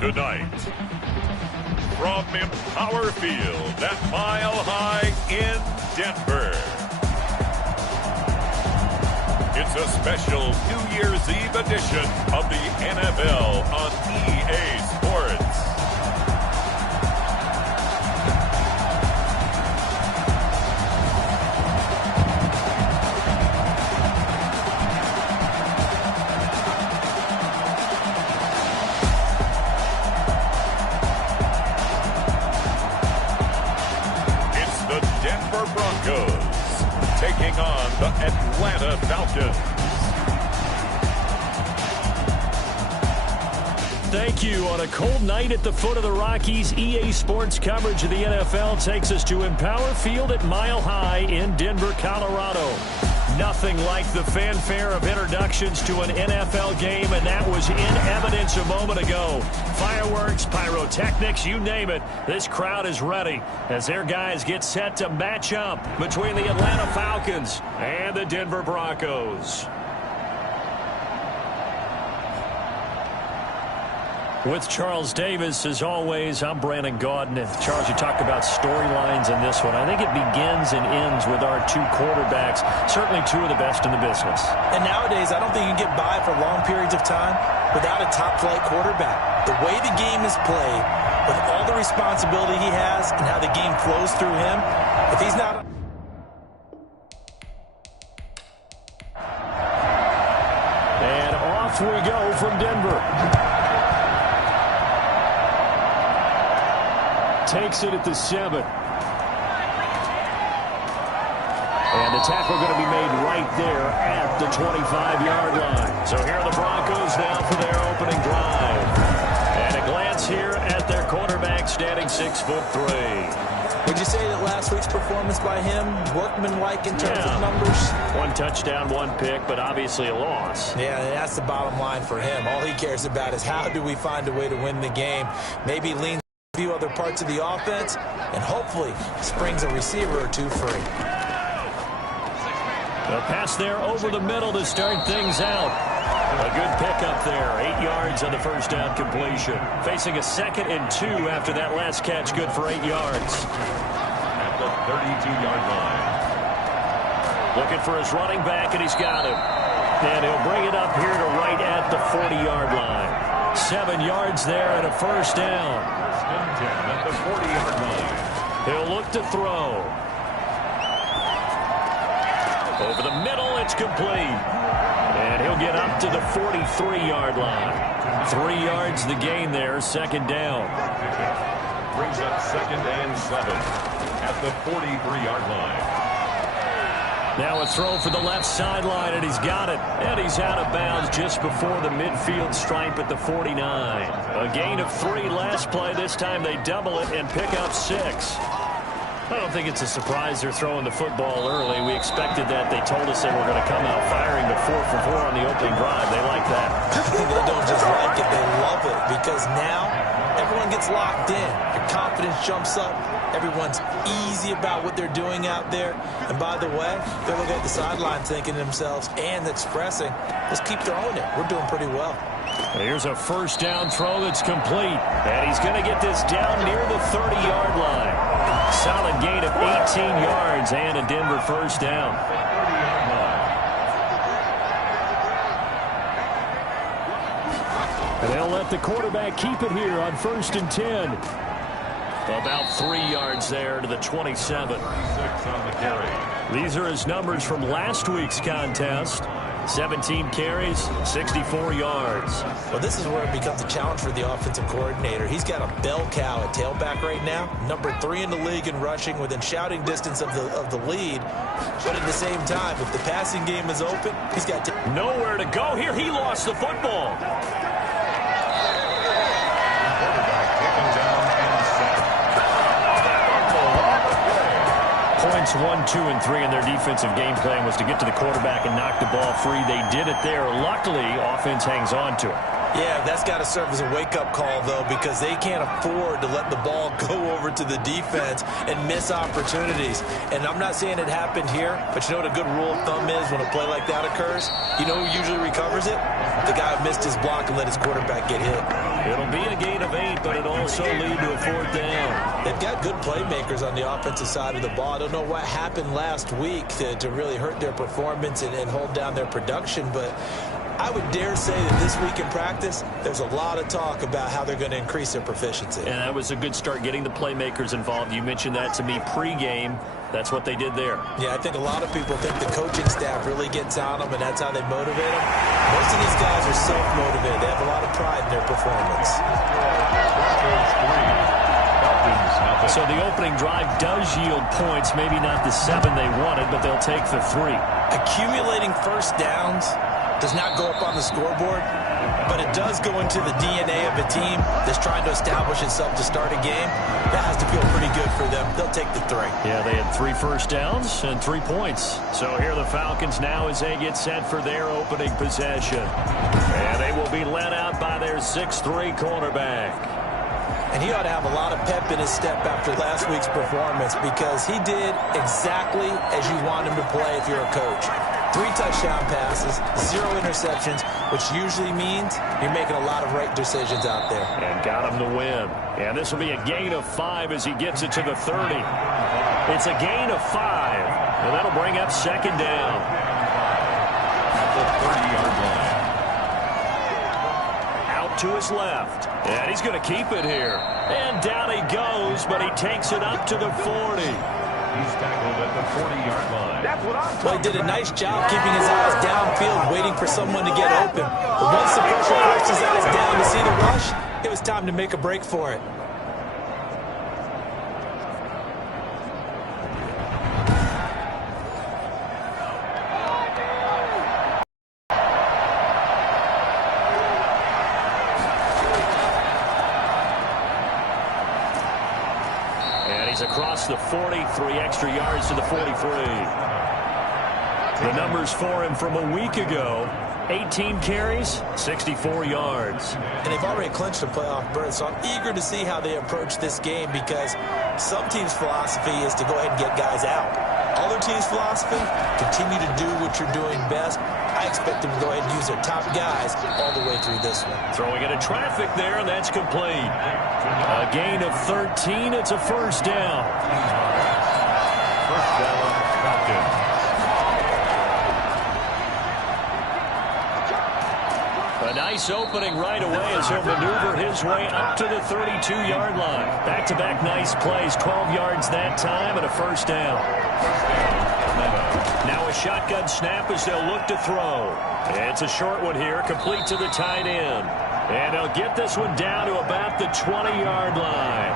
Tonight, from Empower Field at Mile High in Denver, it's a special New Year's Eve edition of the NFL on EA Sports. Broncos taking on the Atlanta Falcons. Thank you. On a cold night at the foot of the Rockies, EA Sports coverage of the NFL takes us to Empower Field at Mile High in Denver, Colorado. Nothing like the fanfare of introductions to an NFL game, and that was in evidence a moment ago. Fireworks, pyrotechnics, you name it. This crowd is ready as their guys get set to match up between the Atlanta Falcons and the Denver Broncos. With Charles Davis, as always, I'm Brandon Gaudin. And Charles, you talk about storylines in this one. I think it begins and ends with our two quarterbacks, certainly two of the best in the business. And nowadays, I don't think you can get by for long periods of time without a top-flight quarterback. The way the game is played, with all the responsibility he has and how the game flows through him, if he's not... And off we go from Denver. Takes it at the 7. And the tackle going to be made right there at the 25-yard line. So here are the Broncos now for their opening drive. And a glance here at their quarterback standing 6'3". Would you say that last week's performance by him, workmanlike in terms of numbers? One touchdown, one pick, but obviously a loss. Yeah, that's the bottom line for him. All he cares about is how do we find a way to win the game. Maybe lean a few other parts of the offense, and hopefully springs a receiver or two free. A pass there over the middle to start things out. A good pickup there. 8 yards on the first down completion. Facing a 2nd and 2 after that last catch, good for 8 yards. At the 32-yard line. Looking for his running back, and he's got him. And he'll bring it up here to right at the 40-yard line. 7 yards there and a first down. First and 10 at the 40-yard line. He'll look to throw. Over the middle, it's complete. And he'll get up to the 43-yard line. 3 yards the gain there, 2nd down. Brings up 2nd and 7 at the 43-yard line. Now a throw for the left sideline, and he's got it. And he's out of bounds just before the midfield stripe at the 49. A gain of 3 last play. This time they double it and pick up 6. I don't think it's a surprise they're throwing the football early. We expected that. They told us they were going to come out firing, but 4 for 4 on the opening drive. They like that. They don't just like it. They love it, because now everyone gets locked in. Your confidence jumps up. Everyone's easy about what they're doing out there. And by the way, they're looking at the sideline thinking to themselves and expressing, let's keep throwing it. We're doing pretty well. Here's a first down throw that's complete. And he's going to get this down near the 30-yard line. Solid gain of 18 yards and a Denver first down. And they'll let the quarterback keep it here on 1st and 10. About 3 yards there to the 27. 36 on the carry. These are his numbers from last week's contest. 17 carries, 64 yards. Well, this is where it becomes a challenge for the offensive coordinator. He's got a bell cow at tailback right now, number 3 in the league in rushing, within shouting distance of the lead. But at the same time, if the passing game is open, he's got nowhere to go here. He lost the football. Points 1, 2, and 3 in their defensive game plan was to get to the quarterback and knock the ball free. They did it there. Luckily, offense hangs on to it. Yeah, that's got to serve as a wake-up call, though, because they can't afford to let the ball go over to the defense and miss opportunities. And I'm not saying it happened here, but you know what a good rule of thumb is when a play like that occurs? You know who usually recovers it? The guy who missed his block and let his quarterback get hit. It'll be a gain of 8, but it'll also lead to a 4th down. They've got good playmakers on the offensive side of the ball. I don't know what happened last week to really hurt their performance and hold down their production, but I would dare say that this week in practice, there's a lot of talk about how they're going to increase their proficiency. And that was a good start, getting the playmakers involved. You mentioned that to me pregame. That's what they did there. Yeah, I think a lot of people think the coaching staff really gets on them, and that's how they motivate them. Most of these guys are self-motivated. They have a lot of pride in their performance. So the opening drive does yield points, maybe not the 7 they wanted, but they'll take the 3. Accumulating first downs does not go up on the scoreboard, but it does go into the DNA of a team that's trying to establish itself to start a game. That has to feel pretty good for them. They'll take the 3. Yeah, they had 3 first downs and 3 points. So here are the Falcons now as they get set for their opening possession. And they will be led out by their 6'3" cornerback. And he ought to have a lot of pep in his step after last week's performance, because he did exactly as you want him to play if you're a coach. 3 touchdown passes, 0 interceptions, which usually means you're making a lot of right decisions out there. And got him the win. And this will be a gain of 5 as he gets it to the 30. It's a gain of 5, and that'll bring up 2nd down. At the 30-yard line. Out to his left. And he's going to keep it here. And down he goes, but he takes it up to the 40. He's tackled at the 40-yard line. That's what I'm talking about. Well, he did a nice job keeping his eyes downfield, waiting for someone to get open. But once the pressure forced his eyes down to see the rush, it was time to make a break for it. Across the 40, 3 extra yards to the 43. The numbers for him from a week ago: 18 carries, 64 yards. And they've already clinched a playoff berth, so I'm eager to see how they approach this game, because some teams' philosophy is to go ahead and get guys out. Other teams' philosophy, continue to do what you're doing best. I expect them to go ahead and use their top guys all the way through this one. Throwing into traffic there, and that's complete. A gain of 13. It's a 1st down. First down, Falcons. A nice opening right away as he'll maneuver his way up to the 32-yard line. Back-to-back nice plays, 12 yards that time, and a 1st down. Now a shotgun snap as they'll look to throw. It's a short one here, complete to the tight end. And they'll get this one down to about the 20-yard line.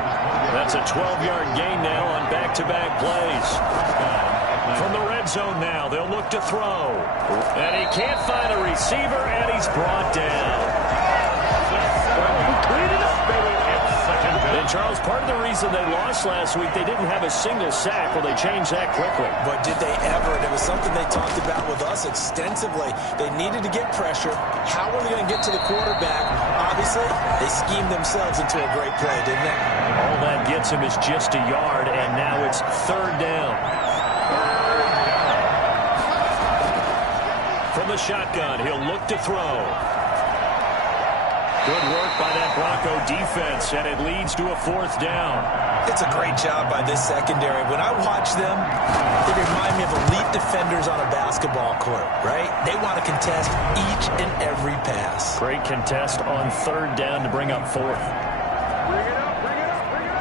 That's a 12-yard gain now on back-to-back plays. From the red zone now, they'll look to throw. And he can't find a receiver, and he's brought down. And Charles, part of the reason they lost last week, they didn't have a single sack. Well, they changed that quickly. But did they ever? And it was something they talked about with us extensively. They needed to get pressure. How are they going to get to the quarterback? Obviously, they schemed themselves into a great play, didn't they? All that gets him is just a yard, and now it's 3rd down. From the shotgun, he'll look to throw. Good work by that Bronco defense, and it leads to a 4th down. It's a great job by this secondary. When I watch them, they remind me of elite defenders on a basketball court, right? They want to contest each and every pass. Great contest on 3rd down to bring up 4th. Bring it up, bring it up, bring it up.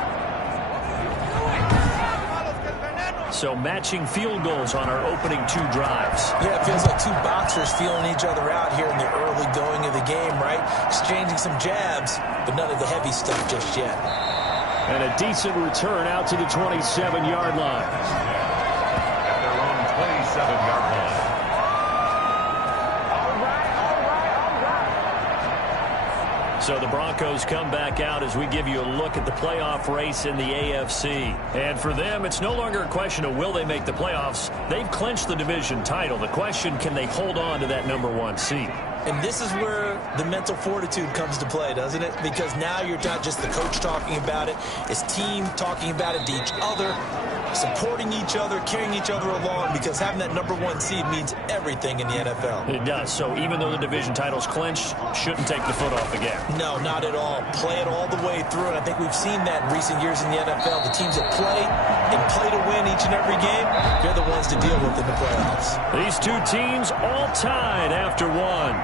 So matching field goals on our opening 2 drives. Yeah, it feels like 2 boxers feeling each other out here in the early going of the game, right? Exchanging some jabs, but none of the heavy stuff just yet. And a decent return out to the 27-yard line. At their own 27-yard line. All right. So the Broncos come back out as we give you a look at the playoff race in the AFC. And for them, it's no longer a question of will they make the playoffs. They've clinched the division title. The question, can they hold on to that #1 seed? And this is where the mental fortitude comes to play, doesn't it? Because now you're not just the coach talking about it, it's team talking about it to each other, supporting each other, carrying each other along, because having that #1 seed means everything in the NFL. It does. So even though the division title's clinched, shouldn't take the foot off the gas. No, not at all. Play it all the way through, and I think we've seen that in recent years in the NFL. The teams that play and play to win each and every game, they're the ones to deal with in the playoffs. These two teams all tied after one.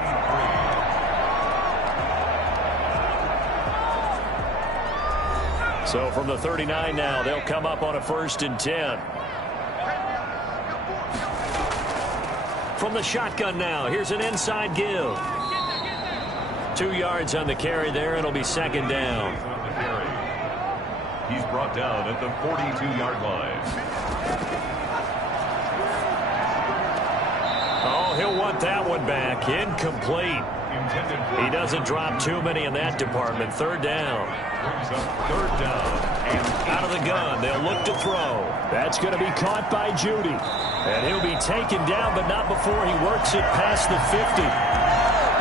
So from the 39 now, they'll come up on a 1st and 10. From the shotgun now, here's an inside give. 2 yards on the carry there, and it'll be 2nd down. He's brought down at the 42-yard line. Oh, he'll want that one back. Incomplete. He doesn't drop too many in that department. 3rd down. Brings up 3rd down. And out of the gun, they'll look to throw. That's going to be caught by Judy. And he'll be taken down, but not before he works it past the 50.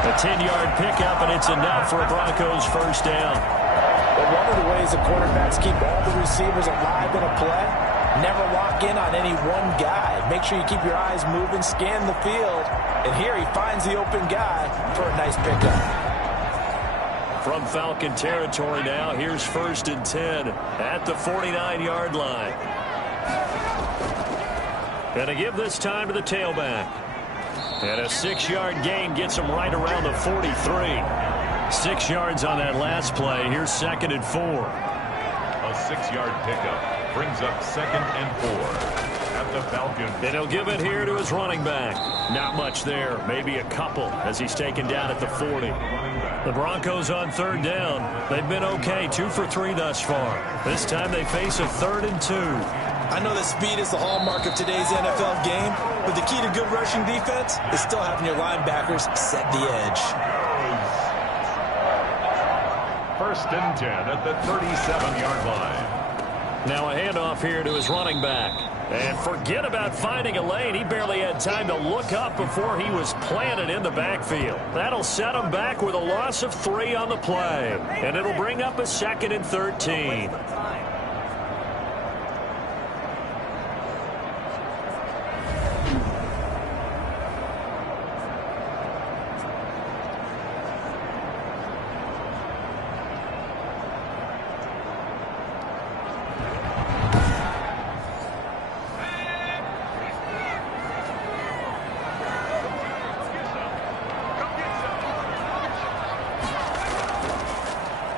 A 10-yard pickup, and it's enough for a Broncos 1st down. But one of the ways the quarterbacks keep all the receivers alive in a play, never lock in on any one guy. Make sure you keep your eyes moving, scan the field. And here he finds the open guy for a nice pickup. From Falcon territory now, here's 1st and 10 at the 49-yard line. Gonna give this time to the tailback. And a 6-yard gain gets him right around the 43. 6 yards on that last play. Here's 2nd and 4. a 6-yard pickup brings up 2nd and 4. At the Falcons. And he'll give it here to his running back. Not much there. Maybe a couple as he's taken down at the 40. The Broncos on 3rd down. They've been okay. 2 for 3 thus far. This time they face a 3rd and 2. I know that speed is the hallmark of today's NFL game, but the key to good rushing defense is still having your linebackers set the edge. 1st and 10 at the 37-yard line. Now a handoff here to his running back. And forget about finding a lane. He barely had time to look up before he was planted in the backfield. That'll set him back with a loss of 3 on the play. And it'll bring up a 2nd and 13.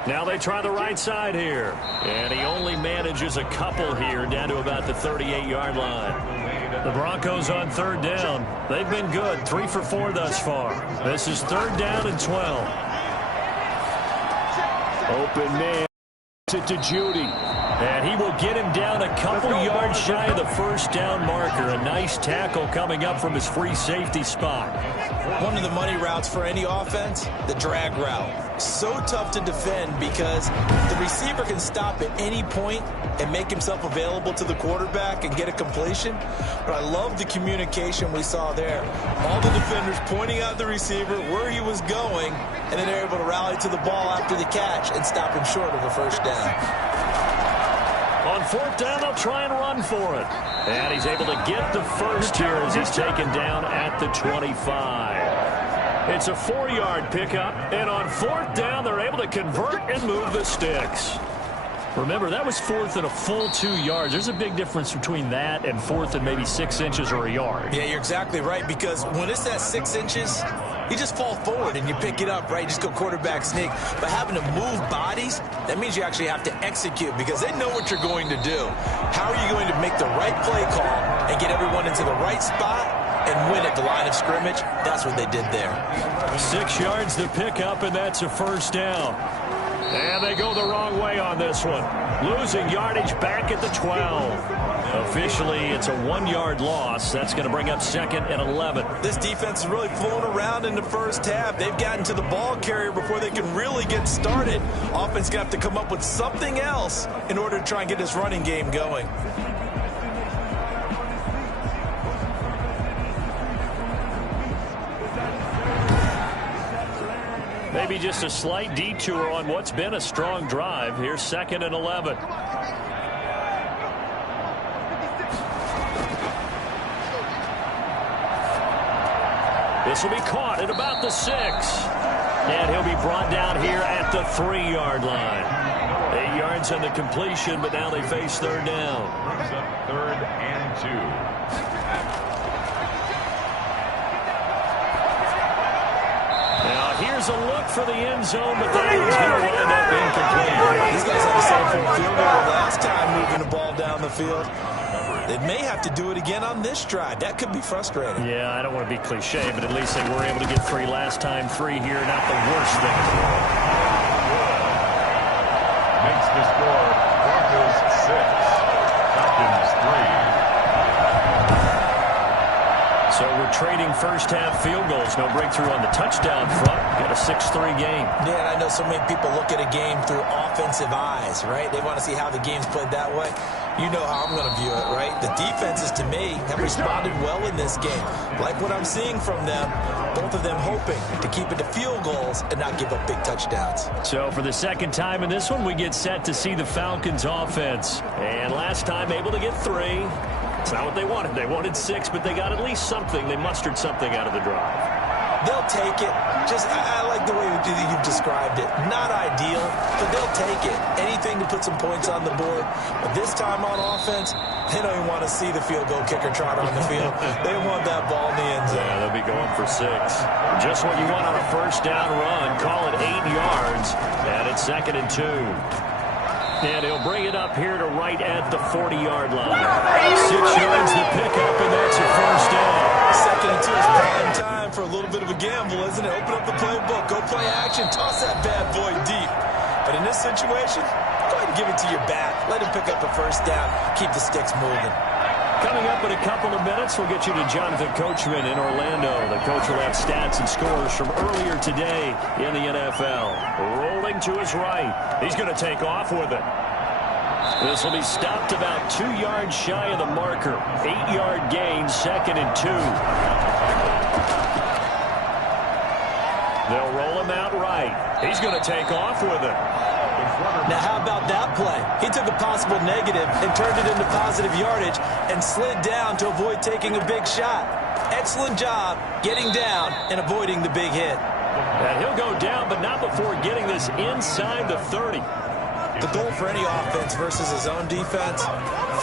Now they try the right side here. And he only manages a couple here down to about the 38-yard line. The Broncos on 3rd down. They've been good. 3 for 4 thus far. This is 3rd down and 12. Open man to Judy. And he will get him down a couple yards shy of the 1st down marker. A nice tackle coming up from his free safety spot. One of the money routes for any offense, the drag route. So tough to defend because the receiver can stop at any point and make himself available to the quarterback and get a completion. But I love the communication we saw there. All the defenders pointing out the receiver, where he was going, and then they're able to rally to the ball after the catch and stop him short of a 1st down. On 4th down, they'll try and run for it. And he's able to get the 1st here as he's taken down at the 25. It's a 4-yard pickup, and on 4th down, they're able to convert and move the sticks. Remember, that was 4th and a full 2 yards. There's a big difference between that and 4th and maybe 6 inches or a yard. Yeah, you're exactly right, because when it's at 6 inches, you just fall forward and you pick it up, right? You just go quarterback sneak. But having to move bodies, that means you actually have to execute because they know what you're going to do. How are you going to make the right play call and get everyone into the right spot and win at the line of scrimmage? That's what they did there. 6 yards to pick up, and that's a 1st down. And they go the wrong way on this one. Losing yardage back at the 12. Officially, it's a 1-yard loss. That's going to bring up 2nd and 11. This defense is really flown around in the 1st half. They've gotten to the ball carrier before they can really get started. Offense going to have to come up with something else in order to try and get this running game going. Maybe just a slight detour on what's been a strong drive. Here's 2nd and 11. This will be caught at about the 6. And he'll be brought down here at the 3-yard line. 8 yards on the completion, but now they face 3rd down. Brings up 3rd and 2. Now here's a look for the end zone, but that is going to wind up incomplete. These guys had to settle for a field goal last time moving the ball down the field. They may have to do it again on this drive. That could be frustrating. Yeah, I don't want to be cliche, but at least they were able to get 3 last time. 3 here, not the worst thing in the world. Makes the score Broncos 6, Falcons 3. So we're trading first-half field goals. No breakthrough on the touchdown front. Got a 6-3 game. Yeah, and I know so many people look at a game through offensive eyes, right? They want to see how the game's played that way. You know how I'm going to view it, right? The defenses, to me, have responded well in this game. Like what I'm seeing from them, both of them hoping to keep it to field goals and not give up big touchdowns. So for the second time in this one, we get set to see the Falcons offense. And last time, able to get 3. It's not what they wanted. They wanted 6, but they got at least something. They mustered something out of the drive. They'll take it. I like the way you've described it. Not ideal, but they'll take it. Anything to put some points on the board. But this time on offense, they don't even want to see the field goal kicker trot on the field. They want that ball in the end zone. Yeah, they'll be going for 6. Just what you want on a first down run. Call it 8 yards. And it's 2nd and 2. And he'll bring it up here to right at the 40-yard line. 6 yards to pick up, and that's a first down. 2nd and 2 is prime time for a little bit of a gamble, isn't it? Open up the playbook, go play action, toss that bad boy deep. But in this situation, go ahead and give it to your back. Let him pick up a first down. Keep the sticks moving. Coming up in a couple of minutes, we'll get you to Jonathan Coachman in Orlando. The coach will have stats and scores from earlier today in the NFL. Rolling to his right. He's going to take off with it. This will be stopped about 2 yards shy of the marker. 8-yard gain, 2nd and 2. They'll roll him out right. He's going to take off with it. Now, how about that play? He took a possible negative and turned it into positive yardage and slid down to avoid taking a big shot. Excellent job getting down and avoiding the big hit. And he'll go down, but not before getting this inside the 30. The goal for any offense versus his own defense,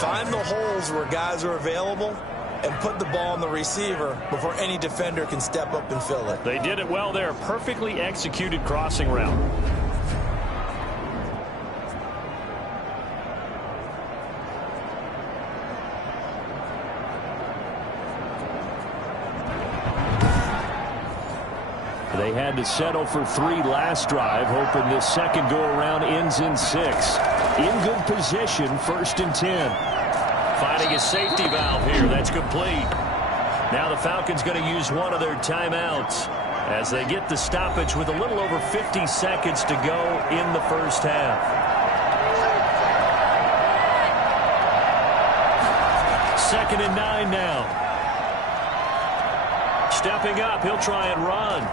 find the holes where guys are available and put the ball on the receiver before any defender can step up and fill it. They did it well there. Perfectly executed crossing route. They had to settle for 3 last drive, hoping this second go-around ends in 6. In good position, 1st and 10. Finding a safety valve here. That's complete. Now the Falcons going to use one of their timeouts as they get the stoppage with a little over 50 seconds to go in the first half. Second and 9 now. Stepping up, he'll try and run.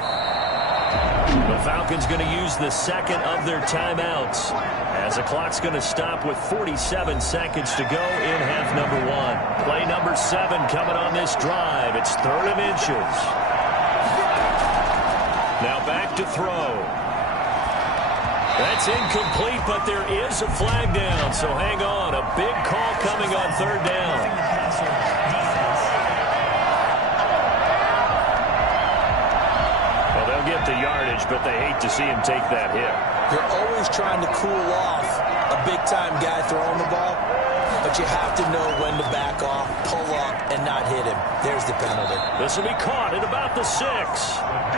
The Falcons going to use the second of their timeouts as the clock's going to stop with 47 seconds to go in half number 1. Play number 7 coming on this drive. It's 3rd and inches. Now back to throw. That's incomplete, but there is a flag down, so hang on. A big call coming on 3rd down. Get the yardage, but they hate to see him take that hit. You're always trying to cool off a big-time guy throwing the ball, but you have to know when to back off, pull up, and not hit him. There's the penalty. This will be caught at about the 6.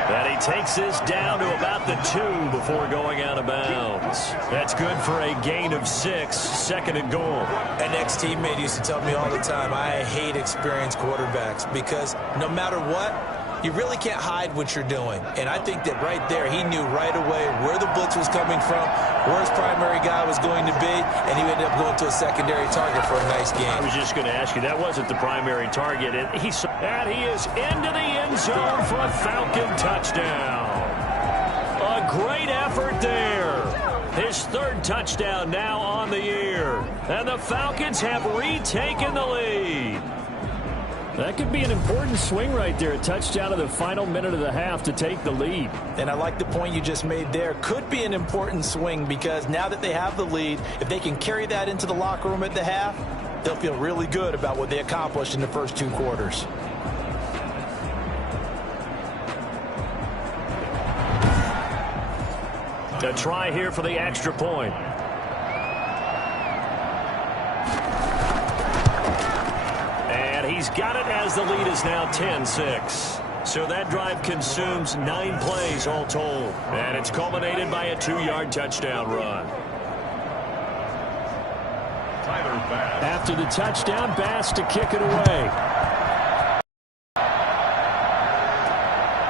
And he takes this down to about the 2 before going out of bounds. That's good for a gain of 6, 2nd and goal. An ex-teammate used to tell me all the time, I hate experienced quarterbacks because no matter what, you really can't hide what you're doing. And I think that right there, he knew right away where the blitz was coming from, where his primary guy was going to be, and he ended up going to a secondary target for a nice game. I was just going to ask you, that wasn't the primary target. And he is into the end zone for a Falcon touchdown. A great effort there. His third touchdown now on the year. And the Falcons have retaken the lead. That could be an important swing right there. A touchdown in the final minute of the half to take the lead. And I like the point you just made there. Could be an important swing because now that they have the lead, if they can carry that into the locker room at the half, they'll feel really good about what they accomplished in the first 2 quarters. A try here for the extra point. He's got it as the lead is now 10-6. So that drive consumes 9 plays all told. And it's culminated by a 2-yard touchdown run. After the touchdown, Bass to kick it away.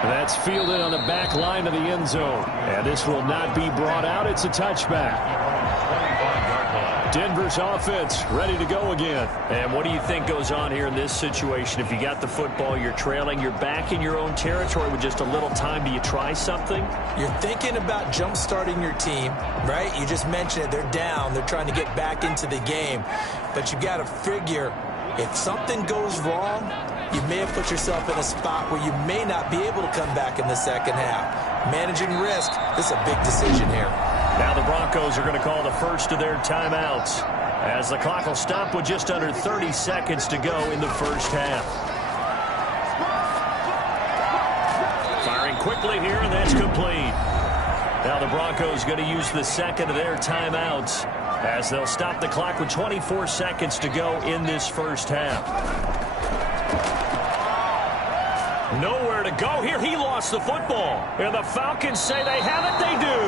That's fielded on the back line of the end zone. And this will not be brought out. It's a touchback. Denver's offense ready to go again. And what do you think goes on here in this situation? If you got the football, you're trailing, you're back in your own territory with just a little time. Do you try something? You're thinking about jump-starting your team, right? You just mentioned it. They're down. They're trying to get back into the game. But you got to figure if something goes wrong, you may have put yourself in a spot where you may not be able to come back in the second half. Managing risk, this is a big decision here. Now the Broncos are going to call the first of their timeouts as the clock will stop with just under 30 seconds to go in the first half. Firing quickly here, and that's complete. Now the Broncos going to use the second of their timeouts as they'll stop the clock with 24 seconds to go in this first half. Nowhere to go here. He lost the football. And the Falcons say they have it. They do.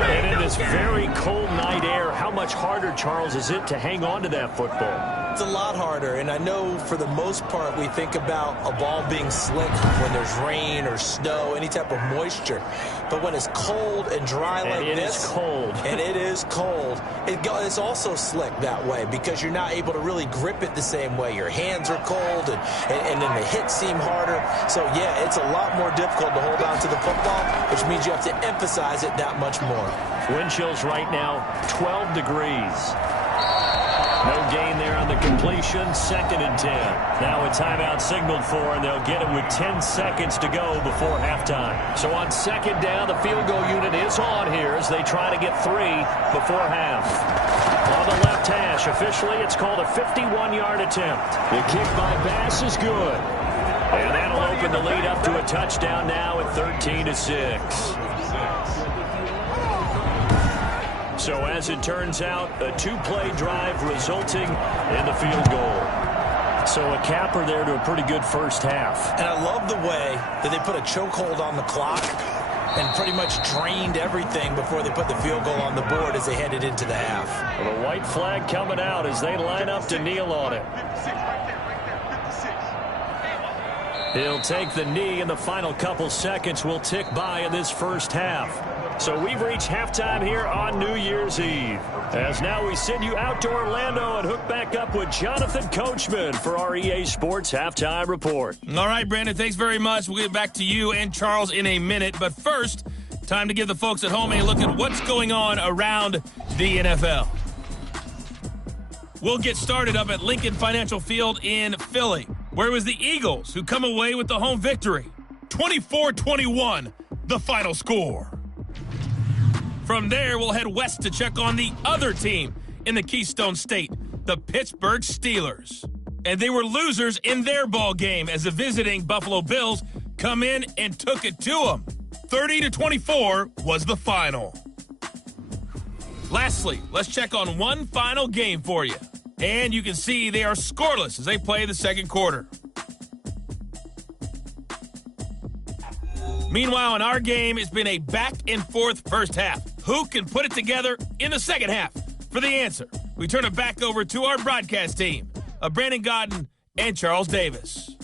And in this very cold night air, how much harder, Charles, is it to hang on to that football? It's a lot harder, and I know for the most part we think about a ball being slick when there's rain or snow, any type of moisture. But when it's cold and dry like this, it is cold. And it is cold, it's also slick that way because you're not able to really grip it the same way. Your hands are cold, and then the hits seem harder. So, yeah, it's a lot more difficult to hold on to the football, which means you have to emphasize it that much more. Wind chills right now, 12 degrees. No gain there on the completion. 2nd and 10. Now a timeout signaled for, and they'll get it with 10 seconds to go before halftime. So on 2nd down, the field goal unit is on here as they try to get 3 before half. On the left hash, officially, it's called a 51-yard attempt. The kick by Bass is good. And that'll open the lead up to a touchdown now at 13-6. So as it turns out, a 2-play drive resulting in the field goal. So a capper there to a pretty good first half. And I love the way that they put a chokehold on the clock and pretty much drained everything before they put the field goal on the board as they headed into the half. Well, the white flag coming out as they line up to kneel on it. He'll take the knee, and the final couple seconds will tick by in this first half. So we've reached halftime here on New Year's Eve. As now we send you out to Orlando and hook back up with Jonathan Coachman for our EA Sports Halftime Report. All right, Brandon, thanks very much. We'll get back to you and Charles in a minute. But first, time to give the folks at home a look at what's going on around the NFL. We'll get started up at Lincoln Financial Field in Philly, where it was the Eagles who come away with the home victory. 24-21, the final score. From there, we'll head west to check on the other team in the Keystone State, the Pittsburgh Steelers. And they were losers in their ball game as the visiting Buffalo Bills come in and took it to them. 30-24 was the final. Lastly, let's check on one final game for you. And you can see they are scoreless as they play the second quarter. Meanwhile, in our game, it's been a back-and-forth first half. Who can put it together in the second half? For the answer, we turn it back over to our broadcast team of Brandon Godden and Charles Davis.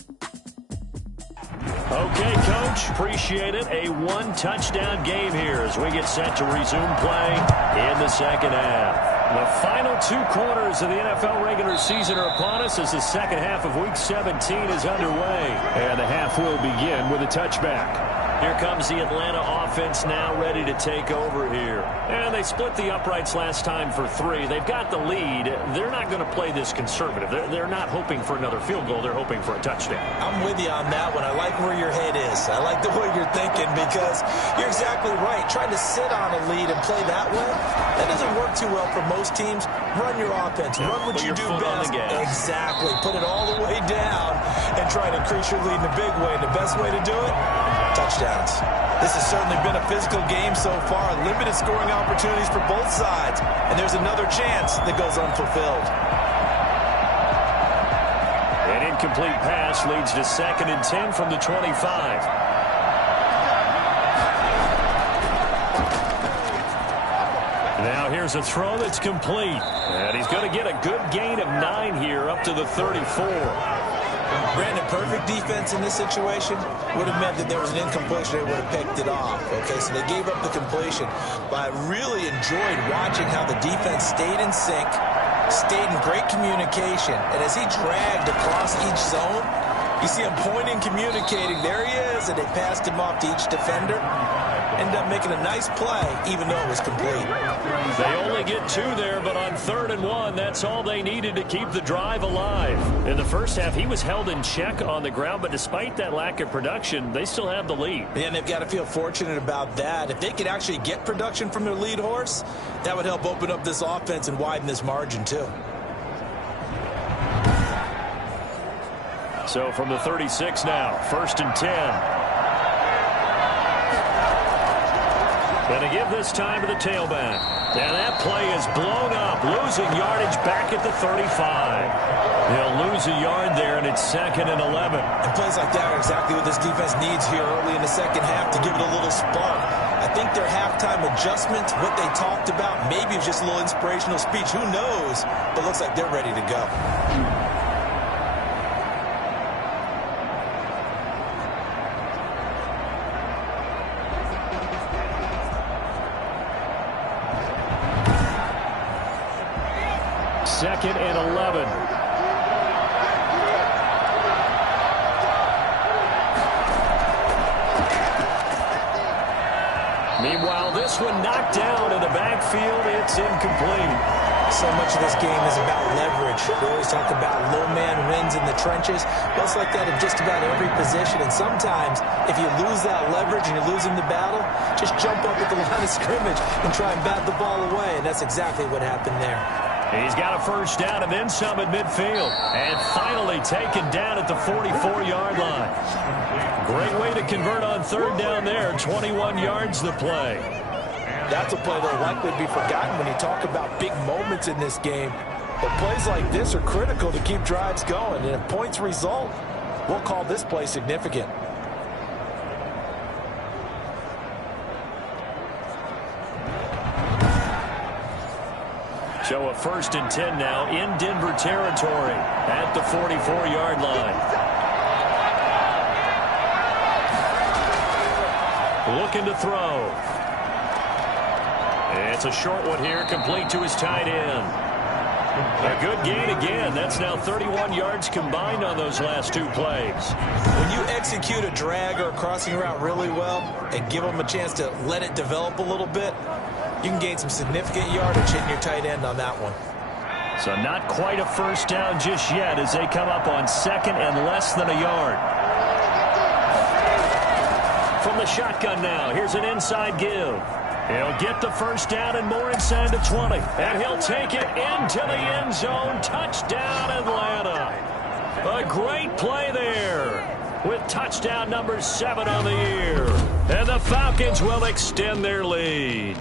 Okay, Coach, appreciate it. A one-touchdown game here as we get set to resume play in the second half. The final 2 quarters of the NFL regular season are upon us as the second half of Week 17 is underway. And the half will begin with a touchback. Here comes the Atlanta offense now ready to take over here. And they split the uprights last time for 3. They've got the lead. They're not going to play this conservative. They're not hoping for another field goal. They're hoping for a touchdown. I'm with you on that one. I like where your head is. I like the way you're thinking because you're exactly right. Trying to sit on a lead and play that way, that doesn't work too well for most teams. Run your offense. Run what you do best. Exactly. Put it all the way down and try to increase your lead in a big way. And the best way to do it, touchdowns. This has certainly been a physical game so far. Limited scoring opportunities for both sides. And there's another chance that goes unfulfilled. An incomplete pass leads to 2nd and 10 from the 25. Now here's a throw that's complete. And he's going to get a good gain of 9 here up to the 34. Brandon, perfect defense in this situation would have meant that there was an incompletion. They would have picked it off. Okay, so they gave up the completion. But I really enjoyed watching how the defense stayed in sync, stayed in great communication. And as he dragged across each zone, you see him pointing, communicating. There he is, and they passed him off to each defender. Ended up making a nice play, even though it was complete. They only get 2 there, but on 3rd and 1, that's all they needed to keep the drive alive. In the first half, he was held in check on the ground, but despite that lack of production, they still have the lead. And they've got to feel fortunate about that. If they could actually get production from their lead horse, that would help open up this offense and widen this margin, too. So from the 36 now, 1st and 10. Going to give this time to the tailback. And that play is blown up, losing yardage back at the 35. They'll lose a yard there, and it's 2nd and 11. And plays like that are exactly what this defense needs here early in the second half to give it a little spark. I think their halftime adjustments, what they talked about, maybe it was just a little inspirational speech. Who knows? But looks like they're ready to go. Second and 11. Meanwhile, this one knocked down in the backfield. It's incomplete. So much of this game is about leverage. We always talk about low man wins in the trenches. Well, it's like that in just about every position. And sometimes, if you lose that leverage and you're losing the battle, just jump up at the line of scrimmage and try and bat the ball away. And that's exactly what happened there. He's got a first down and then some at midfield. And finally taken down at the 44-yard line. Great way to convert on 3rd down there. 21 yards to play. That's a play that will likely be forgotten when you talk about big moments in this game. But plays like this are critical to keep drives going. And if points result, we'll call this play significant. So a 1st and 10 now in Denver territory at the 44-yard line. Looking to throw. It's a short one here, complete to his tight end. A good gain again. That's now 31 yards combined on those last 2 plays. When you execute a drag or a crossing route really well and give them a chance to let it develop a little bit, you can gain some significant yardage hitting your tight end on that one. So not quite a first down just yet as they come up on 2nd and less than a yard. From the shotgun now, here's an inside give. He'll get the first down and more inside the 20. And he'll take it into the end zone. Touchdown, Atlanta. A great play there with touchdown number 7 on the year. And the Falcons will extend their lead.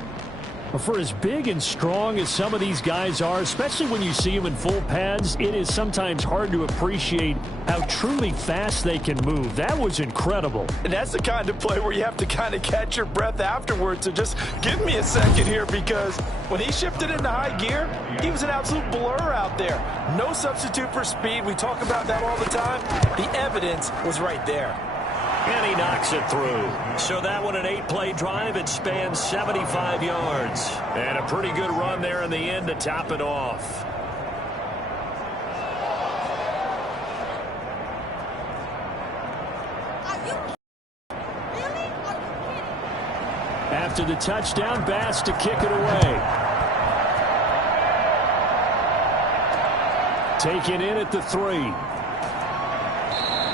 For as big and strong as some of these guys are, especially when you see them in full pads, it is sometimes hard to appreciate how truly fast they can move. That was incredible. And that's the kind of play where you have to kind of catch your breath afterwards. So just give me a second here, because when he shifted into high gear, he was an absolute blur out there. No substitute for speed. We talk about that all the time. The evidence was right there. And he knocks it through. So that one, an 8-play drive. It spans 75 yards. And a pretty good run there in the end to top it off. After the touchdown, Bass to kick it away. Taken in at the 3.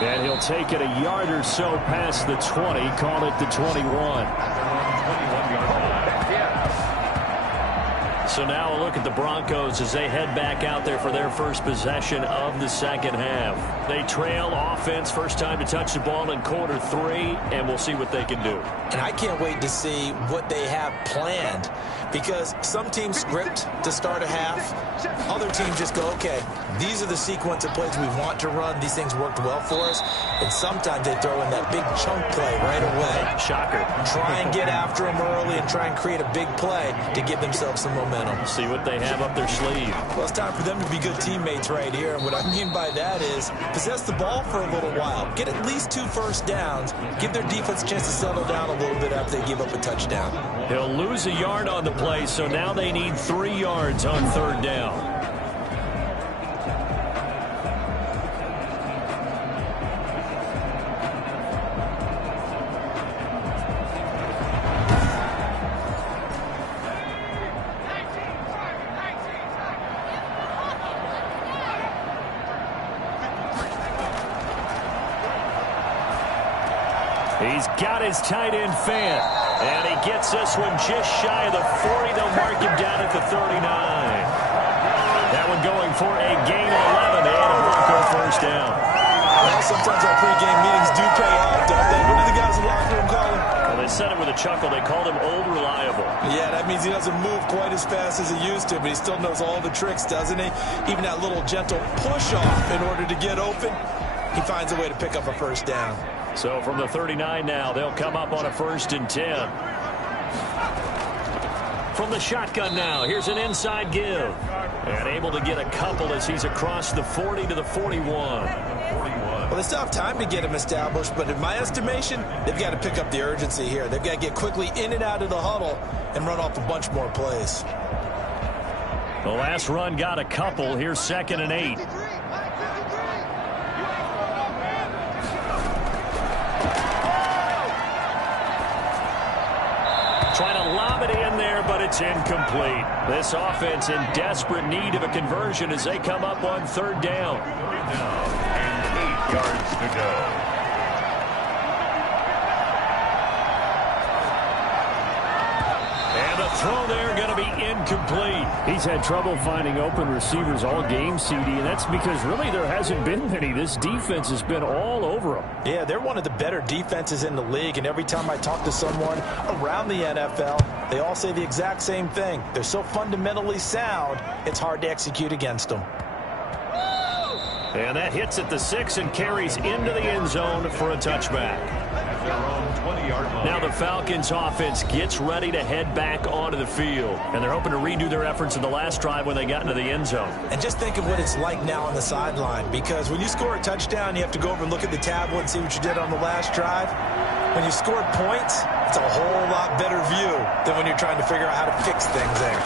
And he'll take it a yard or so past the 20, call it the 21. So now a look at the Broncos as they head back out there for their first possession of the second half. They trail offense, first time to touch the ball in quarter 3, and we'll see what they can do. And I can't wait to see what they have planned, because some teams script to start a half. Other teams just go, okay, these are the sequence of plays we want to run. These things worked well for us. And sometimes they throw in that big chunk play right away. Shocker. Try and get after them early and try and create a big play to give themselves some momentum. See what they have up their sleeve. Well, it's time for them to be good teammates right here. And what I mean by that is possess the ball for a little while. Get at least 2 first downs. Give their defense a chance to settle down a little bit after they give up a touchdown. He'll lose a yard on the play, so now they need 3 yards on third down. He's got his tight end fan. And he gets this one just shy of the 40. They'll mark him down at the 39. That one going for a gain of 11 and a Bronco first down. Well, sometimes our pregame meetings do pay off, don't they? What do the guys in the locker room call him? Well, they said it with a chuckle. They called him Old Reliable. Yeah, that means he doesn't move quite as fast as he used to, but he still knows all the tricks, doesn't he? Even that little gentle push-off in order to get open, he finds a way to pick up a first down. So from the 39 now, they'll come up on a 1st and 10. From the shotgun now, here's an inside give. And able to get a couple as he's across the 40 to the 41. Well, they still have time to get him established, but in my estimation, they've got to pick up the urgency here. They've got to get quickly in and out of the huddle and run off a bunch more plays. The last run got a couple. Here's 2nd and 8. Trying to lob it in there, but it's incomplete. This offense in desperate need of a conversion as they come up on 3rd down. And 8 yards to go. And the throw there going to be incomplete. He's had trouble finding open receivers all game, CD, and that's because really there hasn't been many. This defense has been all over them. Yeah, they're one of the better defenses in the league, and every time I talk to someone around the NFL, they all say the exact same thing. They're so fundamentally sound, it's hard to execute against them. And that hits at the 6 and carries into the end zone for a touchback. Their own 20-yard line. Now the Falcons offense gets ready to head back onto the field. And they're hoping to redo their efforts in the last drive when they got into the end zone. And just think of what it's like now on the sideline, because when you score a touchdown, you have to go over and look at the tablet and see what you did on the last drive. When you scored points, it's a whole lot better view than when you're trying to figure out how to fix things there.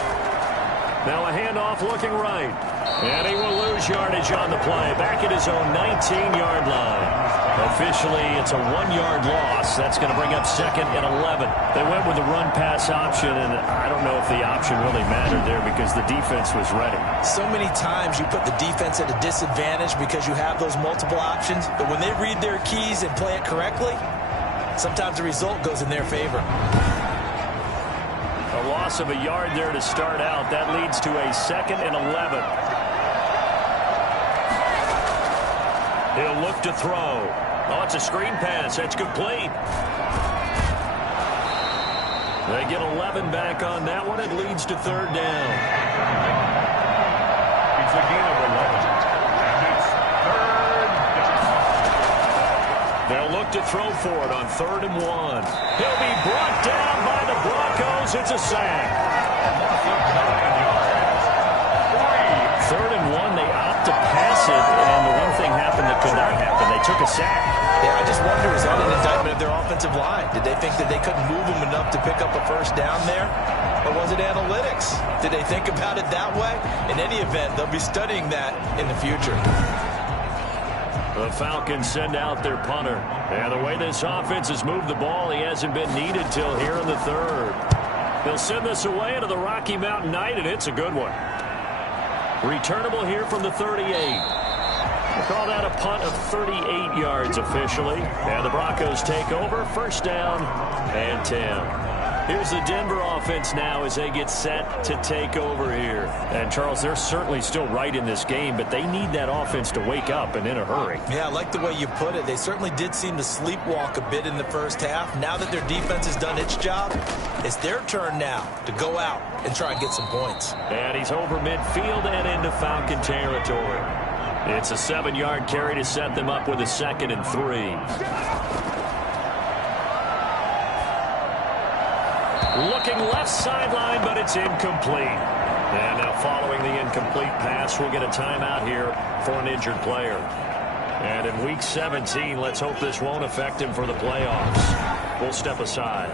Now a handoff looking right. And he will lose yardage on the play. Back at his own 19-yard line. Officially, it's a 1-yard loss. That's going to bring up 2nd and 11. They went with the run-pass option, and I don't know if the option really mattered there because the defense was ready. So many times you put the defense at a disadvantage because you have those multiple options, but when they read their keys and play it correctly, sometimes the result goes in their favor. A loss of a yard there to start out. That leads to a 2nd and 11. He'll look to throw. Oh, it's a screen pass. That's complete. They get 11 back on that one. It leads to 3rd down. It's a gain of 11. And it's 3rd down. They'll look to throw for it on 3rd and 1. He'll be brought down by the Broncos. It's a sack. 3rd and 1, they opt to pass it, and the one thing happened that could not happen. They took a sack. Yeah, I just wonder, is that an indictment of their offensive line? Did they think that they couldn't move him enough to pick up a first down there? Or was it analytics? Did they think about it that way? In any event, they'll be studying that in the future. The Falcons send out their punter. And the way this offense has moved the ball, he hasn't been needed till here in the third. They'll send this away into the Rocky Mountain Night, and it's a good one. Returnable here from the 38. We'll call that a punt of 38 yards officially. And the Broncos take over. First down and 10. Here's the Denver offense now as they get set to take over here. And, Charles, they're certainly still right in this game, but they need that offense to wake up and in a hurry. Yeah, I like the way you put it. They certainly did seem to sleepwalk a bit in the first half. Now that their defense has done its job, it's their turn now to go out and try and get some points. And he's over midfield and into Falcon territory. It's a 7-yard carry to set them up with a 2nd and 3. Looking left sideline, but it's incomplete. And now following the incomplete pass, we'll get a timeout here for an injured player. And in Week 17, let's hope this won't affect him for the playoffs. We'll step aside.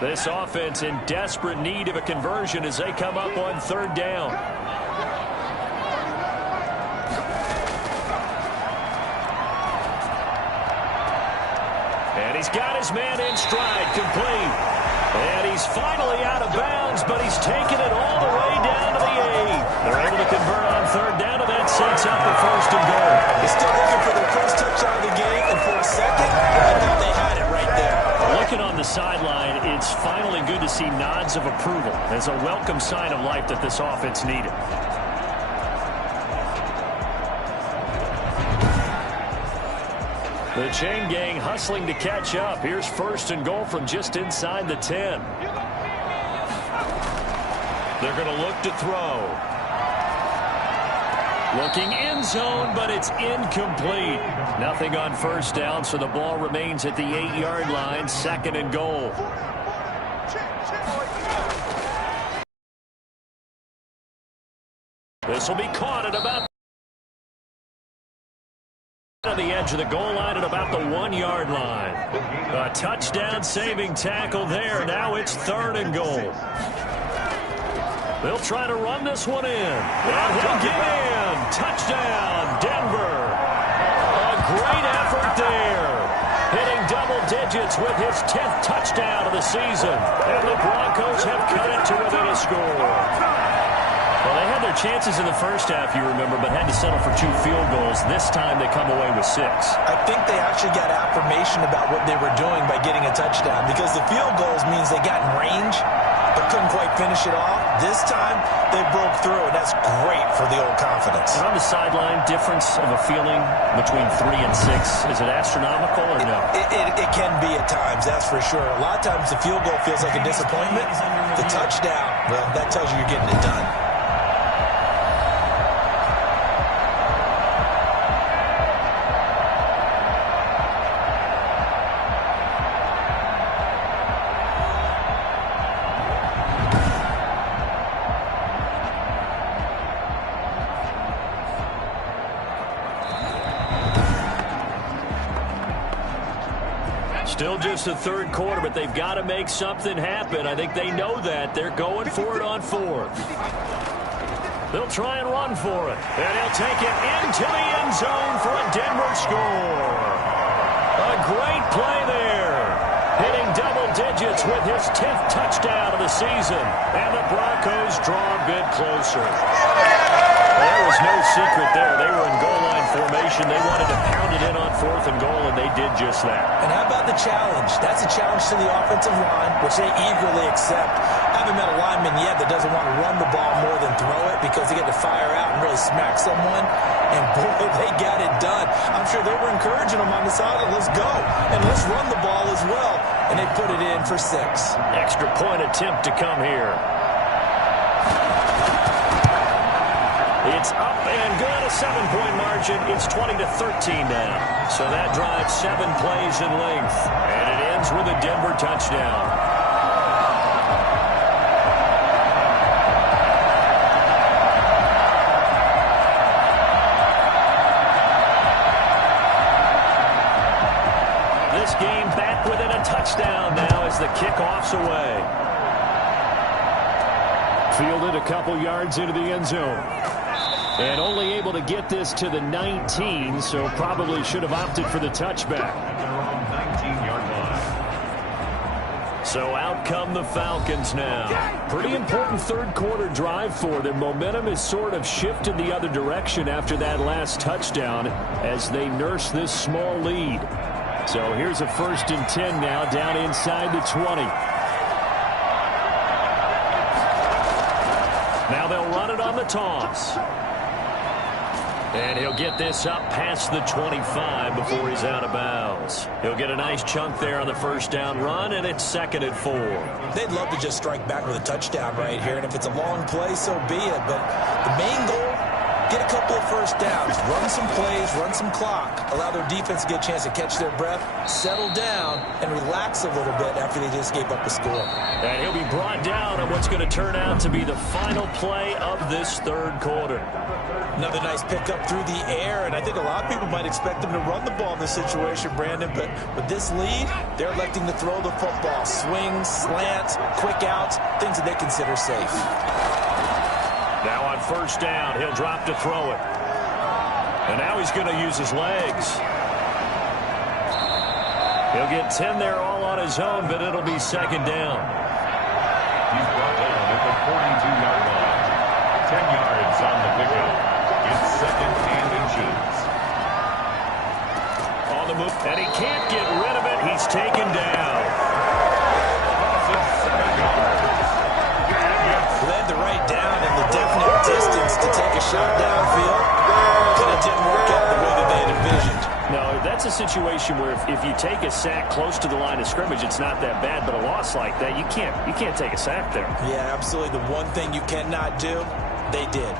This offense in desperate need of a conversion as they come up on 3rd down. And he's got his man in stride, complete. And he's finally out of bounds, but he's taken it all the way down to the 8. They're able to convert on 3rd down, and that sets up the 1st and goal. They're still looking for their first touchdown of the game, and for a second, I thought they had it right there. Looking on the sideline, it's finally good to see nods of approval. It's a welcome sign of life that this offense needed. The chain gang hustling to catch up. Here's 1st and goal from just inside the 10. They're going to look to throw. Looking end zone, but it's incomplete. Nothing on 1st down, so the ball remains at the 8-yard line. 2nd and goal. This will be caught at about on the edge of the goal line at about the 1-yard line. A touchdown saving tackle there. Now it's 3rd and goal. They'll try to run this one in. And he'll get in. Touchdown, Denver. A great effort there. Hitting double digits with his 10th touchdown of the season. And the Broncos have cut it to within a score. Well, they had their chances in the first half, you remember, but had to settle for 2 field goals. This time they come away with 6. I think they actually got affirmation about what they were doing by getting a touchdown, because the field goals means they got in range but couldn't quite finish it off. This time they broke through, and that's great for the old confidence. And on the sideline, difference of a feeling between 3 and 6, is it astronomical or no? It can be at times, that's for sure. A lot of times the field goal feels like a disappointment. The touchdown, well, that tells you you're getting it done. Still just the 3rd quarter, but they've got to make something happen. I think they know that. They're going for it on 4th. They'll try and run for it. And he'll take it into the end zone for a Denver score. A great play there. Hitting double digits with his 10th touchdown of the season. And the Broncos draw a bit closer. There was no secret there. They were in goal line formation. They wanted to pound it in on 4th and goal, and they did just that. And how about the challenge? That's a challenge to the offensive line, which they eagerly accept. I haven't met a lineman yet that doesn't want to run the ball more than throw it, because they get to fire out and really smack someone. And, boy, they got it done. I'm sure they were encouraging them on the side. Let's go. And let's run the ball as well. And they put it in for 6. Extra point attempt to come here. It's up and good, a 7-point margin. It's 20-13 now. So that drives 7 plays in length. And it ends with a Denver touchdown. back within a touchdown now as the kickoff's away. Fielded a couple yards into the end zone. And only able to get this to the 19, so probably should have opted for the touchback. 19-yard line. So out come the Falcons now. Pretty important third quarter drive for them. Momentum has sort of shifted the other direction after that last touchdown as they nurse this small lead. So here's a 1st and 10 now down inside the 20. Now they'll run it on the toss. And he'll get this up past the 25 before he's out of bounds. He'll get a nice chunk there on the first down run, and it's 2nd and 4. They'd love to just strike back with a touchdown right here, and if it's a long play, so be it. But the main goal, get a couple of first downs, run some plays, run some clock, allow their defense to get a chance to catch their breath, settle down, and relax a little bit after they just gave up a score. And he'll be brought down on what's going to turn out to be the final play of this third quarter. Another nice pickup through the air, and I think a lot of people might expect them to run the ball in this situation, Brandon, but with this lead, they're electing to throw the football. Swings, slants, quick outs, things that they consider safe. Now on first down, he'll drop to throw it. And now he's going to use his legs. He'll get 10 there all on his own, but it'll be 2nd down. He's brought down at the 42-yard line. 10 yards on the pickup. It's 2nd and inches. On the move, and he can't get rid of it. He's taken down. Loss of 7 yards. Led the right down in the definite distance to take a shot downfield, but it didn't work out the way that they had envisioned. No, that's a situation where if you take a sack close to the line of scrimmage, it's not that bad, but a loss like that, you can't take a sack there. Yeah, absolutely. The one thing you cannot do, they did.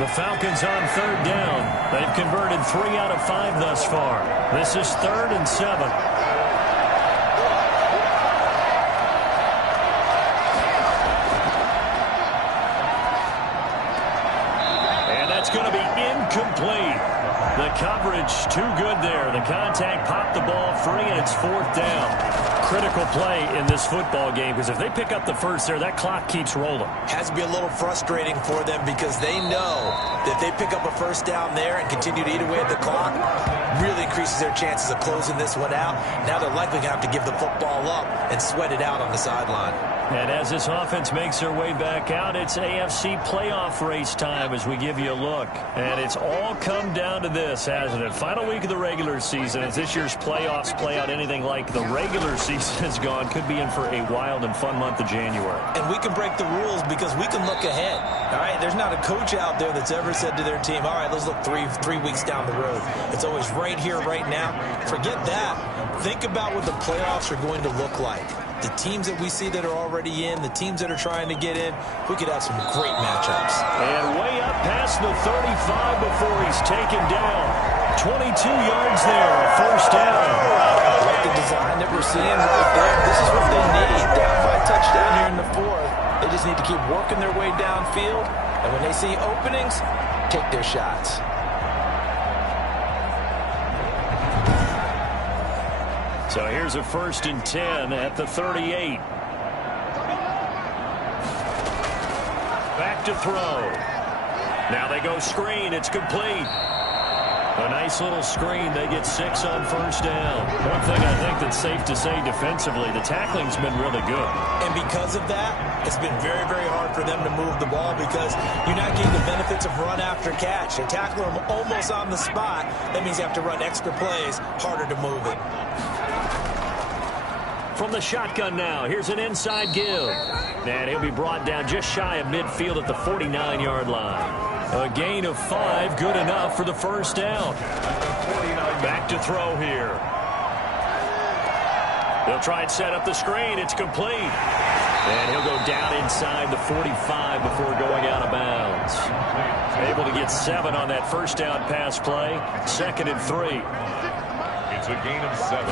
The Falcons on 3rd down. They've converted 3 out of 5 thus far. This is 3rd and 7. Going to be incomplete. The coverage too good there. The contact popped the ball free, and it's 4th down. Critical play in this football game because if they pick up the first there, that clock keeps rolling. Has to be a little frustrating for them because they know that if they pick up a first down there and continue to eat away at the clock, really increases their chances of closing this one out. Now they're likely going to have to give the football up and sweat it out on the sideline. And as this offense makes their way back out, it's AFC playoff race time as we give you a look. And it's all come down to this, hasn't it? Final week of the regular season. As this year's playoffs play out anything like the regular season has gone, could be in for a wild and fun month of January. And we can break the rules because we can look ahead. All right, there's not a coach out there that's ever said to their team, all right, let's look three weeks down the road. It's always right here, right now. Forget that. Think about what the playoffs are going to look like. The teams that we see that are already in, the teams that are trying to get in, we could have some great matchups. And way up past the 35 before he's taken down. 22 yards there, first down. Like the design that we're seeing right there, this is what they need. Down by a touchdown here in the 4th. They just need to keep working their way downfield. And when they see openings, take their shots. So here's a 1st and 10 at the 38. Back to throw. Now they go screen. It's complete. A nice little screen. They get 6 on first down. One thing I think that's safe to say defensively, the tackling's been really good. And because of that, it's been very, very hard for them to move the ball because you're not getting the benefits of run after catch. They tackle them almost on the spot. That means you have to run extra plays, harder to move it. From the shotgun now, here's an inside give. And he'll be brought down just shy of midfield at the 49-yard line. A gain of 5, good enough for the first down. Back to throw here. They'll try and set up the screen. It's complete. And he'll go down inside the 45 before going out of bounds. Able to get 7 on that first down pass play. 2nd and 3. It's a gain of 7.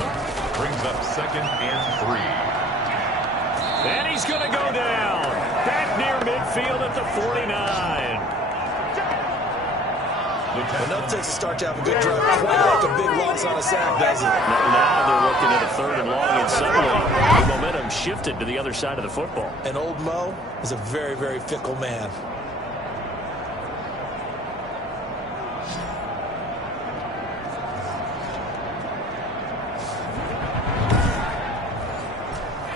Brings up 2nd and 3. And he's going to go down. Back near midfield at the 49. Enough takes a start to have a good drive. Quite like a big loss on a sack, doesn't it? Now they're looking at a 3rd and long, and suddenly the momentum shifted to the other side of the football. And old Mo is a very, very fickle man.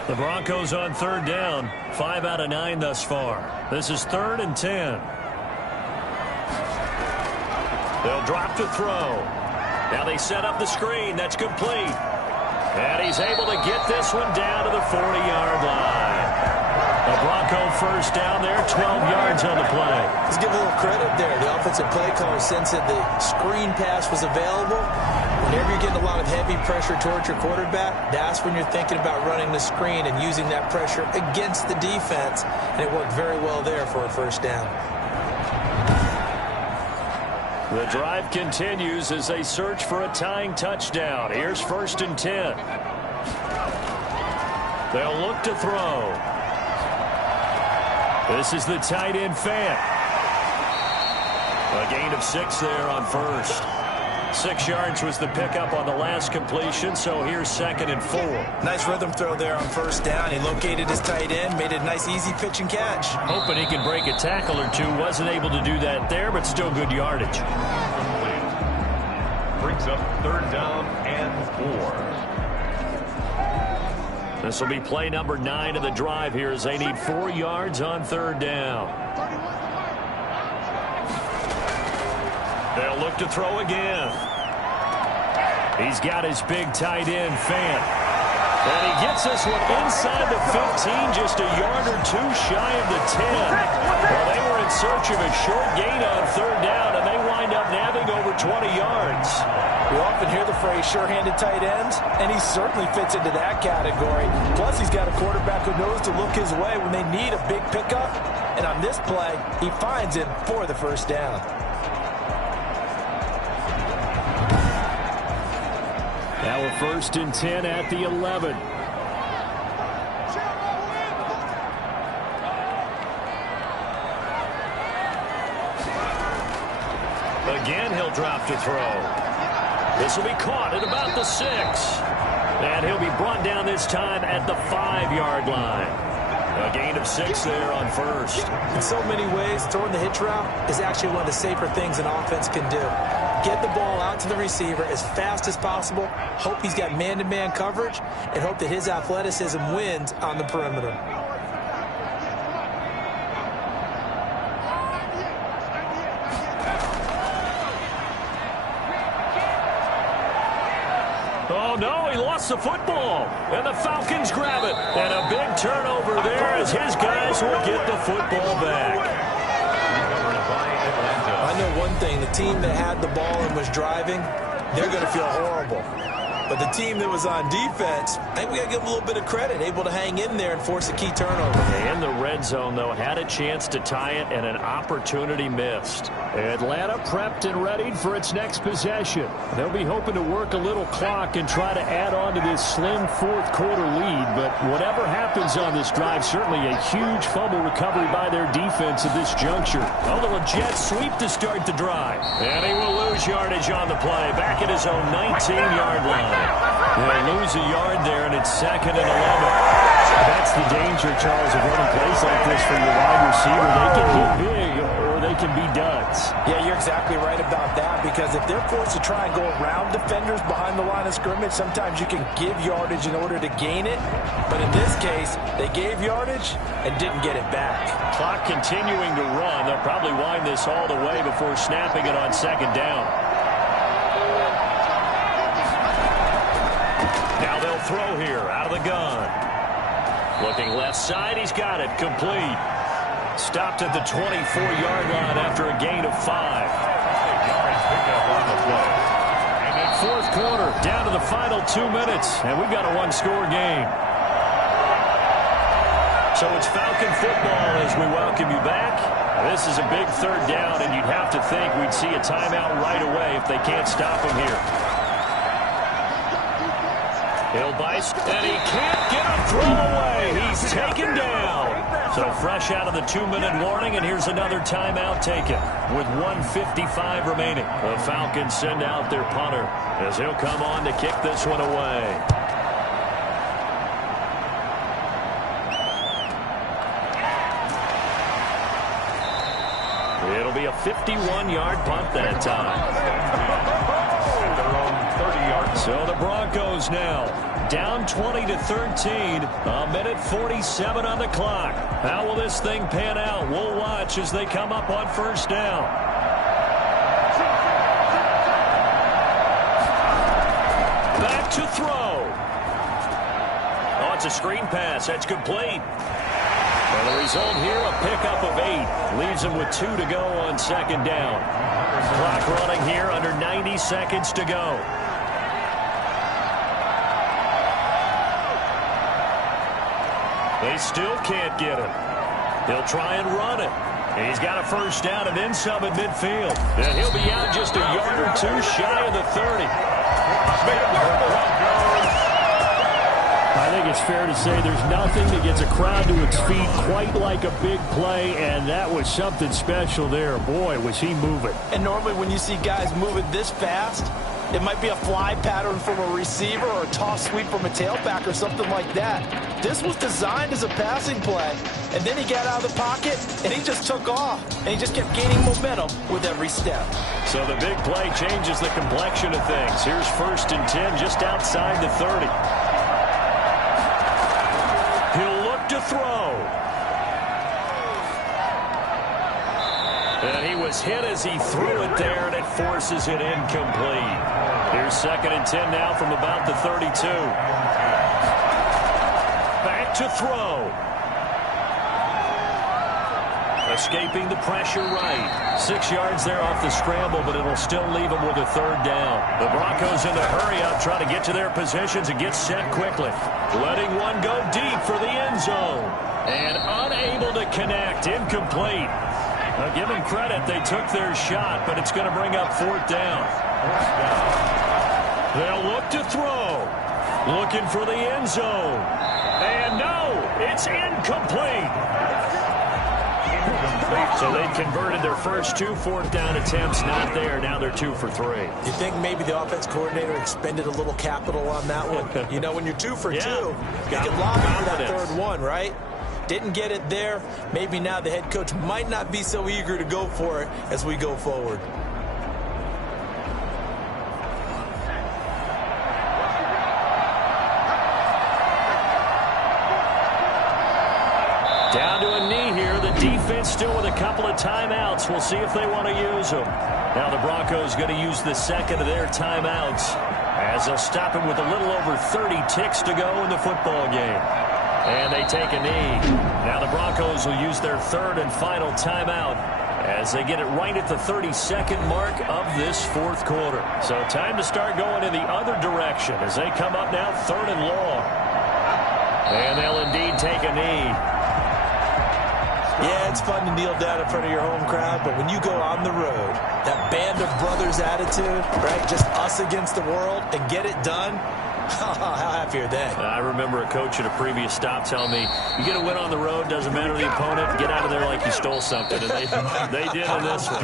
The Broncos on 3rd down. 5 out of 9 thus far. This is 3rd and 10. They'll drop to throw. Now they set up the screen. That's complete. And he's able to get this one down to the 40-yard line. A Bronco 1st down there, 12 yards on the play. Let's give a little credit there. The offensive play caller sensed that the screen pass was available. Whenever you're getting a lot of heavy pressure towards your quarterback, that's when you're thinking about running the screen and using that pressure against the defense. And it worked very well there for a 1st down. The drive continues as they search for a tying touchdown. Here's 1st and 10. They'll look to throw. This is the tight end Fant. A gain of 6 there on 1st. 6 yards was the pickup on the last completion, so here's 2nd and 4. Nice rhythm throw there on 1st down. He located his tight end, made a nice easy pitch and catch. Hoping he can break a tackle or two. Wasn't able to do that there, but still good yardage. Brings up 3rd down and 4. This will be play number 9 of the drive here as they need 4 yards on 3rd down. They'll look to throw again. He's got his big tight end, Fant. And he gets this one inside the 15, just a yard or 2 shy of the 10. Well, they were in search of a short gain on 3rd down, and they wind up nabbing over 20 yards. We often hear the phrase sure-handed tight ends, and he certainly fits into that category. Plus, he's got a quarterback who knows to look his way when they need a big pickup. And on this play, he finds it for the 1st down. Now we're 1st and 10 at the 11. Again, he'll drop to throw. This will be caught at about the 6. And he'll be brought down this time at the 5-yard line. A gain of 6 there on 1st. In so many ways, throwing the hitch route is actually one of the safer things an offense can do. Get the ball out to the receiver as fast as possible, hope he's got man-to-man coverage, and hope that his athleticism wins on the perimeter. Oh, no, he lost the football. And the Falcons grab it. And a big turnover there as his guys will get the football back. I know one thing. The team that had the ball and was driving, they're going to feel horrible. But the team that was on defense, I think we got to give them a little bit of credit, able to hang in there and force a key turnover. In the red zone, though, had a chance to tie it and an opportunity missed. Atlanta prepped and readied for its next possession. They'll be hoping to work a little clock and try to add on to this slim 4th quarter lead. But whatever happens on this drive, certainly a huge fumble recovery by their defense at this juncture. Oh, they'll jet sweep to start the drive. And he will lose yardage on the play, back at his own 19-yard line. They'll lose a yard there, and it's 2nd and 11. That's the danger, Charles, of running plays like this from your wide receiver. They can be big or they can be duds. Yeah, you're exactly right about that, because if they're forced to try and go around defenders behind the line of scrimmage, sometimes you can give yardage in order to gain it. But in this case, they gave yardage and didn't get it back. Clock continuing to run. They'll probably wind this all the way before snapping it on 2nd down. Now they'll throw here out of the gun. Looking left side, he's got it. Complete. Stopped at the 24-yard line after a gain of 5. 4th quarter, down to the final 2 minutes, and we've got a 1-score game. So it's Falcon football as we welcome you back. This is a big 3rd down, and you'd have to think we'd see a timeout right away if they can't stop him here. He'll bite, and he can't get a throw away. He's taken down. So fresh out of the 2-minute warning, and here's another timeout taken with 1:55 remaining. The Falcons send out their punter as he'll come on to kick this one away. It'll be a 51-yard punt that time. At their own 30-yard. So the Broncos now down 20-13, a minute 47 on the clock. How will this thing pan out? We'll watch as they come up on first down. Back to throw. Oh, it's a screen pass. That's complete. And the result here, a pickup of 8. Leaves him with 2 to go on second down. Clock running here, under 90 seconds to go. They still can't get him. He'll try and run it. He's got a first down and then some at midfield. And he'll be out just a yard or 2 shy of the 30. I think it's fair to say there's nothing that gets a crowd to its feet quite like a big play, and that was something special there. Boy, was he moving. And normally when you see guys moving this fast, it might be a fly pattern from a receiver or a toss sweep from a tailback or something like that. This was designed as a passing play, and then he got out of the pocket, and he just took off, and he just kept gaining momentum with every step. So the big play changes the complexion of things. Here's 1st and 10 just outside the 30. He'll look to throw. And he was hit as he threw it there, and it forces it incomplete. Here's 2nd and 10 now from about the 32. Back to throw. Escaping the pressure right. 6 yards there off the scramble, but it'll still leave him with a 3rd down. The Broncos in the hurry-up trying to get to their positions and get set quickly. Letting one go deep for the end zone. And unable to connect. Incomplete. Now, give them credit. They took their shot, but it's going to bring up 4th down. They'll look to throw. Looking for the end zone. And no, it's incomplete. So they converted their first 2 4th down attempts. Not there. Now they're 2 for 3. You think maybe the offense coordinator expended a little capital on that one? You know, when you're 2 for 2, you can lobby for that 3rd one, right? Didn't get it there. Maybe now the head coach might not be so eager to go for it as we go forward. Down to a knee here. The defense still with a couple of timeouts. We'll see if they want to use them. Now the Broncos going to use the 2nd of their timeouts as they'll stop him with a little over 30 ticks to go in the football game. And they take a knee. Now the Broncos will use their 3rd and final timeout as they get it right at the 32nd mark of this 4th quarter. So time to start going in the other direction as they come up now 3rd and long. And they'll indeed take a knee. Yeah, it's fun to kneel down in front of your home crowd, but when you go on the road, that band of brothers attitude, right, just us against the world, and get it done, how happy are they? I remember a coach at a previous stop telling me, you get a win on the road, doesn't matter the opponent, get out of there like you stole something. And they did in this one.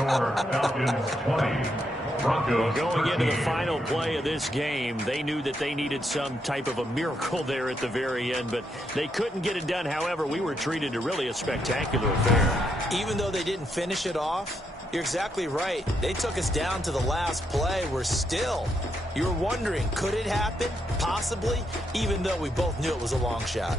Falcons 20. Broncos Going 13. into the final play of this game, they knew that they needed some type of a miracle there at the very end, but they couldn't get it done. However, we were treated to really a spectacular affair. Even though they didn't finish it off, you're exactly right. They took us down to the last play. You were wondering, could it happen? Possibly, even though we both knew it was a long shot.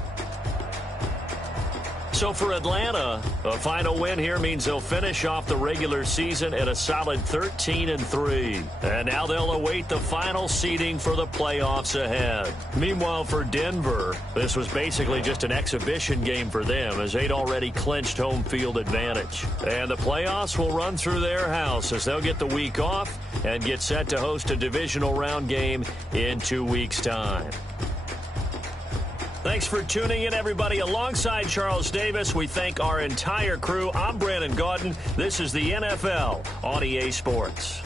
So for Atlanta, a final win here means they'll finish off the regular season at a solid 13-3. And now they'll await the final seeding for the playoffs ahead. Meanwhile, for Denver, this was basically just an exhibition game for them as they'd already clinched home field advantage. And the playoffs will run through their house as they'll get the week off and get set to host a divisional round game in 2 weeks' time. Thanks for tuning in, everybody. Alongside Charles Davis, we thank our entire crew. I'm Brandon Gaudin. This is the NFL on EA Sports.